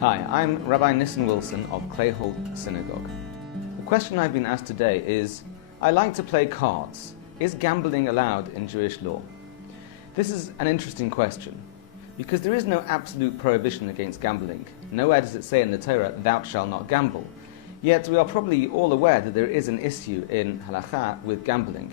Hi, I'm Rabbi Nissen Wilson of Clayhold Synagogue. The question I've been asked today is, I like to play cards. Is gambling allowed in Jewish law? This is an interesting question, because there is no absolute prohibition against gambling. Nowhere does it say in the Torah, thou shalt not gamble. Yet we are probably all aware that there is an issue in halakha with gambling.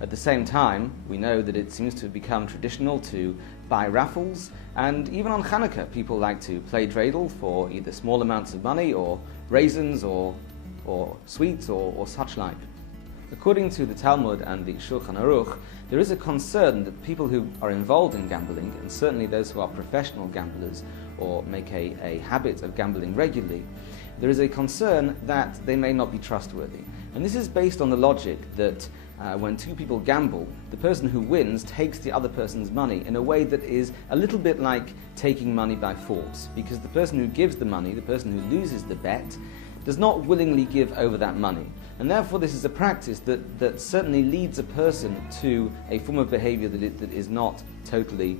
At the same time, we know that it seems to have become traditional to buy raffles, and even on Hanukkah people like to play dreidel for either small amounts of money or raisins or sweets or such like. According to the Talmud and the Shulchan Aruch, there is a concern that people who are involved in gambling, and certainly those who are professional gamblers or make a habit of gambling regularly, there is a concern that they may not be trustworthy. And this is based on the logic that when two people gamble, the person who wins takes the other person's money in a way that is a little bit like taking money by force, because the person who gives the money, the person who loses the bet, does not willingly give over that money. And therefore this is a practice that certainly leads a person to a form of behavior that is not totally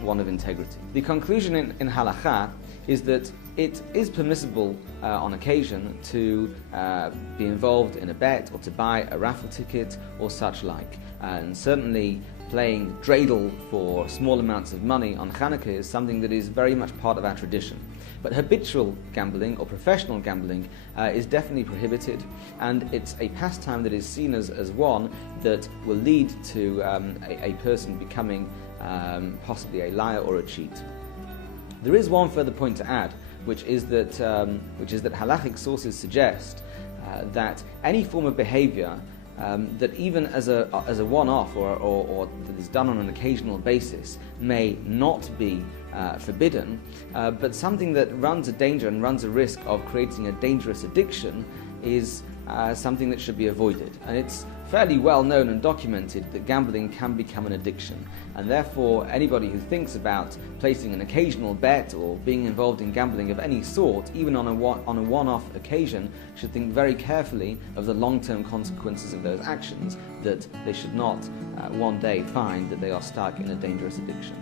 one of integrity. The conclusion in halakha is that it is permissible on occasion to be involved in a bet or to buy a raffle ticket or such like. And certainly playing dreidel for small amounts of money on Hanukkah is something that is very much part of our tradition. But habitual gambling or professional gambling is definitely prohibited, and it's a pastime that is seen as one that will lead to a person becoming possibly a liar or a cheat. There is one further point to add, which is that halachic sources suggest that any form of behavior that even as a one-off or that is done on an occasional basis may not be forbidden, but something that runs a danger and runs a risk of creating a dangerous addiction is something that should be avoided. And it's fairly well known and documented that gambling can become an addiction, and therefore anybody who thinks about placing an occasional bet or being involved in gambling of any sort, even on a one-off occasion, should think very carefully of the long-term consequences of those actions, that they should not one day find that they are stuck in a dangerous addiction.